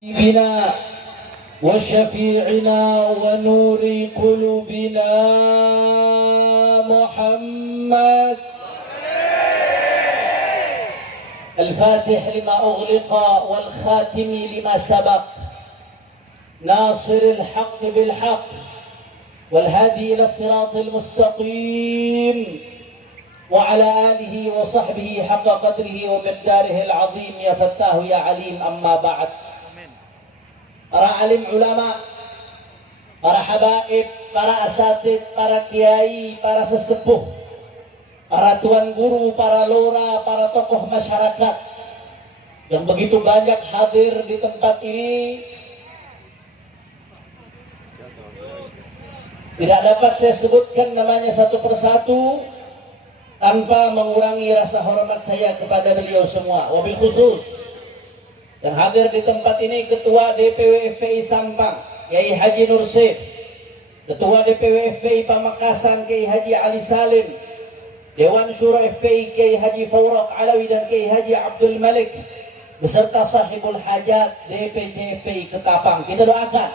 بنا وشفيعنا ونور قلوبنا محمد الفاتح لما أغلق والخاتم لما سبق ناصر الحق بالحق والهادي إلى الصراط المستقيم وعلى آله وصحبه حق قدره ومقداره العظيم يا فتاه يا عليم أما بعد. Para alim ulama, para habaib, para asatid, para kiai, para sesepuh, para tuan guru, para lora, para tokoh masyarakat yang begitu banyak hadir di tempat ini, tidak dapat saya sebutkan namanya satu persatu tanpa mengurangi rasa hormat saya kepada beliau semua. Wabil khusus yang hadir di tempat ini Ketua DPW FPI Sampang Kiai Haji Nur Syekh, Ketua DPW FPI Pamekasan Kiai Haji Ali Salim, Dewan Syura FPI Kiai Haji Fawraq Alawi dan Kiai Haji Abdul Malik, beserta sahibul hajat DPC FPI Ketapang. Kita doakan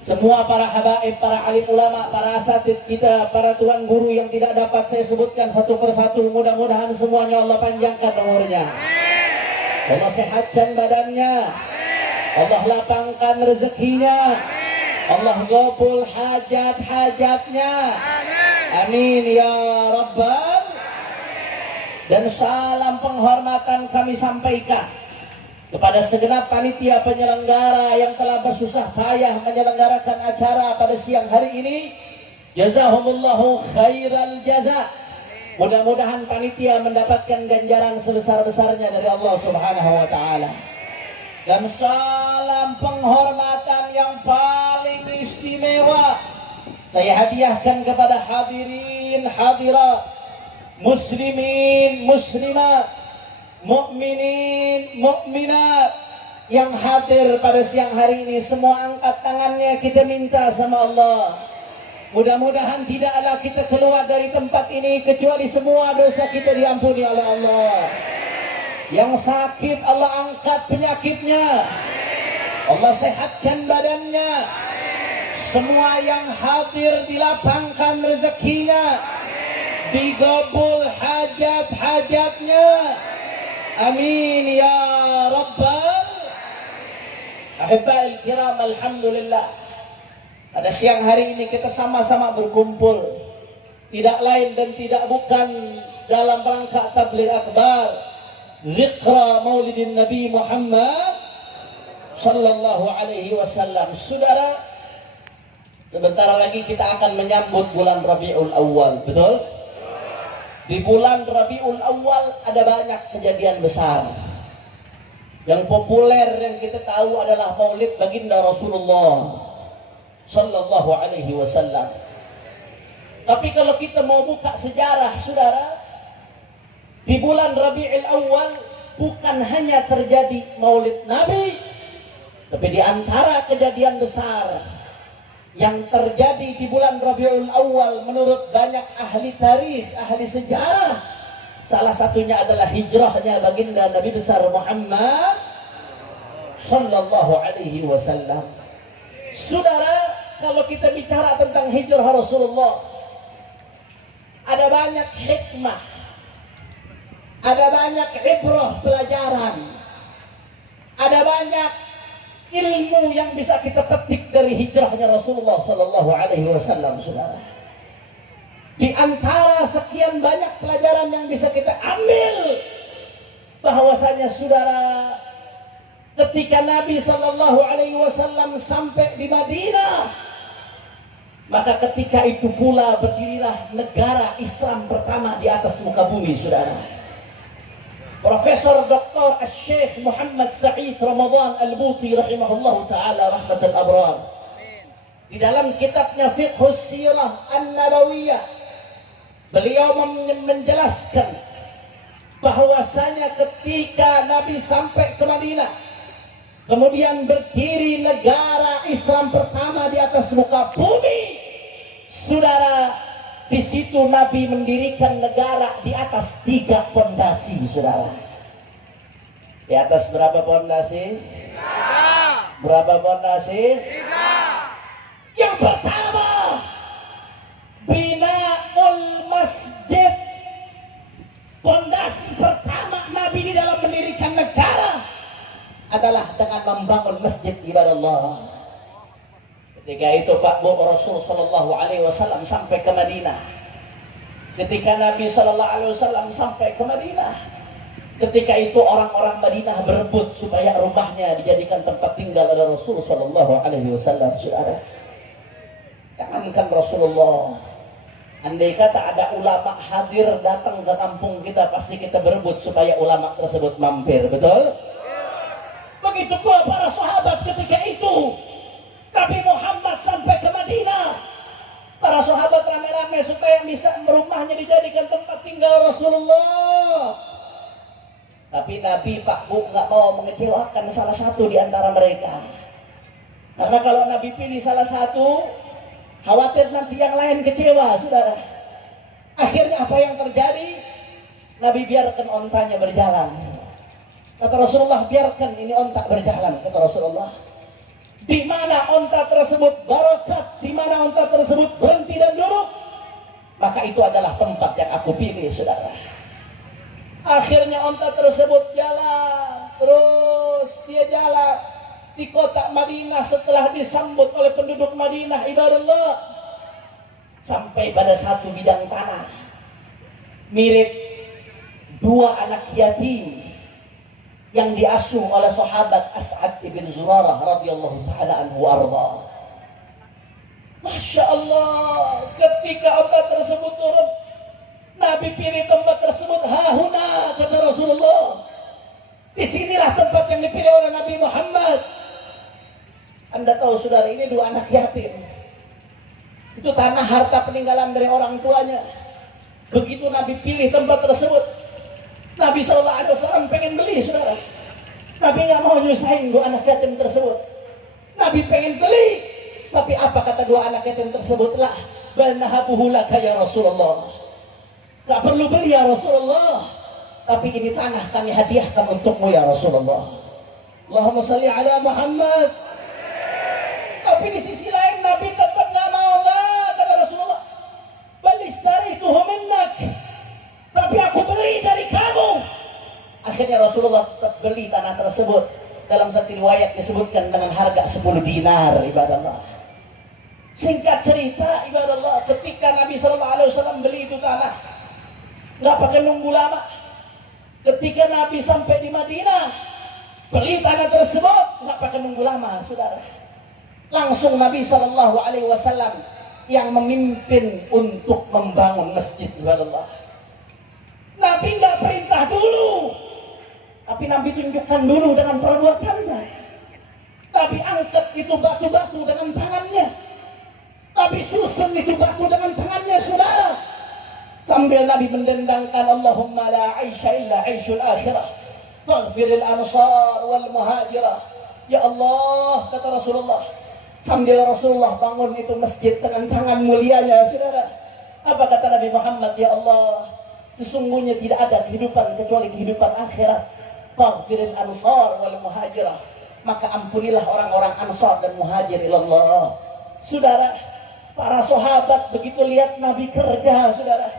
semua para habaib, para alim ulama, para asatid kita, para tuan guru yang tidak dapat saya sebutkan satu persatu, mudah-mudahan semuanya Allah panjangkan umurnya, Allah sehatkan badannya, Allah lapangkan rezekinya, Allah qabul hajat-hajatnya, amin ya rabbal. Dan salam penghormatan kami sampaikan kepada segenap panitia penyelenggara yang telah bersusah payah menyelenggarakan acara pada siang hari ini. Jazahumullahu khairal jaza. Mudah-mudahan panitia mendapatkan ganjaran sebesar-besarnya dari Allah Subhanahu wa taala. Dan salam penghormatan yang paling istimewa saya hadiahkan kepada hadirin hadirat, muslimin muslimat, mukminin mukminat yang hadir pada siang hari ini. Semua angkat tangannya, kita minta sama Allah, mudah-mudahan tidaklah kita keluar dari tempat ini kecuali semua dosa kita diampuni oleh Allah. Yang sakit Allah angkat penyakitnya, Allah sehatkan badannya. Semua yang hadir dilapangkan rezekinya, digabul hajat-hajatnya, amin ya rabbal. Ahibba'il kiram, alhamdulillah, pada siang hari ini kita sama-sama berkumpul tidak lain dan tidak bukan dalam rangka tabligh akbar zikra maulidin Nabi Muhammad sallallahu alaihi wasallam. Saudara, sebentar lagi kita akan menyambut bulan Rabiul Awal, betul? Di bulan Rabiul Awal ada banyak kejadian besar. Yang populer yang kita tahu adalah Maulid baginda Rasulullah sallallahu alaihi wasallam. Tapi kalau kita mau buka sejarah, saudara, di bulan Rabiul Awal bukan hanya terjadi Maulid Nabi, tapi di antara kejadian besar yang terjadi di bulan Rabiul Awal menurut banyak ahli tarikh, ahli sejarah, salah satunya adalah hijrahnya baginda Nabi besar Muhammad sallallahu alaihi wasallam. Saudara, kalau kita bicara tentang hijrah Rasulullah, ada banyak hikmah, ada banyak ibrah pelajaran, ada banyak ilmu yang bisa kita petik dari hijrahnya Rasulullah sallallahu alaihi wasallam. Saudara, di antara sekian banyak pelajaran yang bisa kita ambil, bahwasanya saudara, ketika Nabi sallallahu alaihi wasallam sampai di Madinah, maka ketika itu pula berdirilah negara Islam pertama di atas muka bumi, saudara. Profesor Dr. Syekh Muhammad Sa'id Ramadan Al-Buti rahimahullah ta'ala rahmatul abrar, di dalam kitabnya Fiqhus Sirah An-Nabawiyah, beliau menjelaskan bahwasanya ketika Nabi sampai ke Madinah, kemudian berdiri negara Islam pertama di atas muka bumi, saudara, di situ Nabi mendirikan negara di atas 3 pondasi, saudara. Di atas berapa pondasi? 3. Berapa pondasi? 3. Yang pertama, binaul masjid. Pondasi pertama Nabi di dalam mendirikan negara adalah dengan membangun masjid ibadah Allah. Ketika itu Pak Bu, Rasul Sallallahu Alaihi Wasallam sampai ke Madinah. Ketika Nabi Sallallahu Alaihi Wasallam sampai ke Madinah, ketika itu orang-orang Madinah berebut supaya rumahnya dijadikan tempat tinggal oleh Rasul Sallallahu Alaihi Wasallam. Saudara, jangankan Rasulullah, andai kata ada ulama hadir datang ke kampung kita, pasti kita berebut supaya ulama tersebut mampir, betul? Begitu pula para sahabat ketika itu Nabi Muhammad sampai ke Madinah, para sahabat rame-rame supaya bisa rumahnya dijadikan tempat tinggal Rasulullah. Tapi Nabi Pak Bu nggak mau mengecewakan salah satu di antara mereka, karena kalau Nabi pilih salah satu, khawatir nanti yang lain kecewa, saudara. Akhirnya apa yang terjadi? Nabi biarkan ontanya berjalan. Kata Rasulullah, biarkan ini onta berjalan. Kata Rasulullah, di mana onta tersebut barokat, di mana onta tersebut berhenti dan duduk, maka itu adalah tempat yang aku pilih, saudara. Akhirnya onta tersebut jalan, terus dia jalan di kota Madinah setelah disambut oleh penduduk Madinah, ibadah Allah, sampai pada satu bidang tanah mirip dua anak yatim yang diasuh oleh sahabat As'ad ibn Zurarah radhiyallahu taala anhu arda. Masya Allah, ketika onta tersebut turun, Nabi pilih tempat tersebut, hahuna, kata Rasulullah. Disinilah tempat yang dipilih oleh Nabi Muhammad. Anda tahu saudara, ini dua anak yatim. Itu tanah harta peninggalan dari orang tuanya. Begitu Nabi pilih tempat tersebut, Nabi SAW pengen beli, saudara. Nabi nggak mau nyusahin dua anak yatim tersebut. Nabi pengen beli, tapi apa kata dua anak yatim tersebut? Lah, bal nahabuhu laka ya Rasulullah. Gak perlu beli ya Rasulullah, tapi ini tanah kami hadiahkan untukmu ya Rasulullah. Allahumma salli ala Muhammad. Tapi di sisi lain Nabi tetap nggak mau, nggak, kata Rasulullah. Balistariituhu minnak, tapi aku beli dari kamu. Akhirnya Rasulullah tetap beli tanah tersebut. Dalam satu riwayat disebutkan dengan harga 10 dinar, ibadah Allah. Singkat cerita, ibadah Allah, ketika Nabi SAW beli itu tanah, nggak pakai nunggu lama. Ketika Nabi sampai di Madinah, beli tanah tersebut, nggak pakai nunggu lama, saudara. Langsung Nabi SAW yang memimpin untuk membangun masjid, ibadah Allah. Nabi nggak perintah dulu, tapi Nabi tunjukkan dulu dengan perbuatannya. Nabi angkat itu batu-batu dengan tangannya. Nabi susun itu batu dengan tangannya, saudara. Sambil Nabi mendendangkan, Allahumma la aisha illa aishul akhirah, faghfiril ansar wal muhajirah. Ya Allah, kata Rasulullah, sambil Rasulullah bangun itu masjid dengan tangan mulianya, saudara. Apa kata Nabi Muhammad? Ya Allah, sesungguhnya tidak ada kehidupan kecuali kehidupan akhirat. Faghfiril ansar wal muhajirah, maka ampunilah orang-orang ansar dan muhajir ilallah. Saudara, para sahabat begitu lihat Nabi kerja, saudara,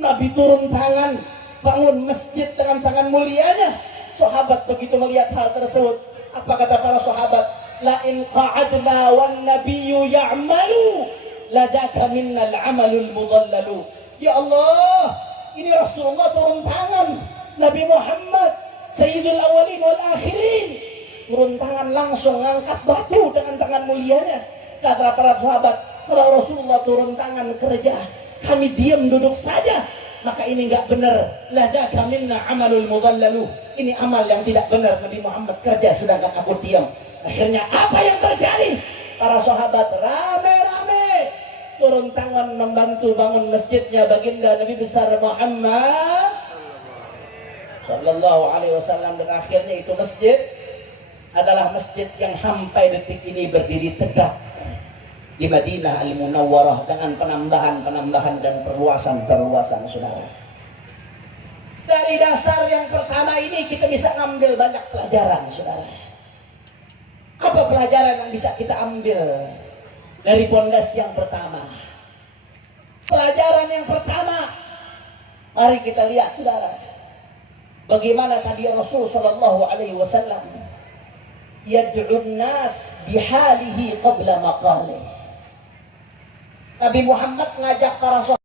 Nabi turun tangan bangun masjid dengan tangan mulianya. Sahabat begitu melihat hal tersebut, apa kata para sahabat? La in qa'adna wan nabiyyu ya'malu ladaka minnal amalul mudallalu. Ya Allah, ini Rasulullah turun tangan, Nabi Muhammad Sayyidul Awwalin wal Akhirin turun tangan langsung ngangkat batu dengan tangan mulianya. Kata para sahabat, kalau Rasulullah turun tangan kerja, kami diam duduk saja, maka ini enggak benar. Ladaka minna amalul mudallalu, ini amal yang tidak benar. Nabi Muhammad kerja sedangkan aku diam. Akhirnya apa yang terjadi? Para sahabat rame-rame turun tangan membantu bangun masjidnya baginda Nabi besar Muhammad Sallallahu Alaihi Wasallam. Dan akhirnya itu masjid adalah masjid yang sampai detik ini berdiri tegak di Madinah Al-Munawwarah dengan penambahan dan perluasan, saudara. Dari dasar yang pertama ini kita bisa ngambil banyak pelajaran, saudara. Apa pelajaran yang bisa kita ambil dari pondasi yang pertama? Pelajaran yang pertama, mari kita lihat saudara, bagaimana tadi Rasul Shallallahu Alaihi Wasallam yad'un nas bihalihi qabla maqalih. Nabi Muhammad ngajak para sahabat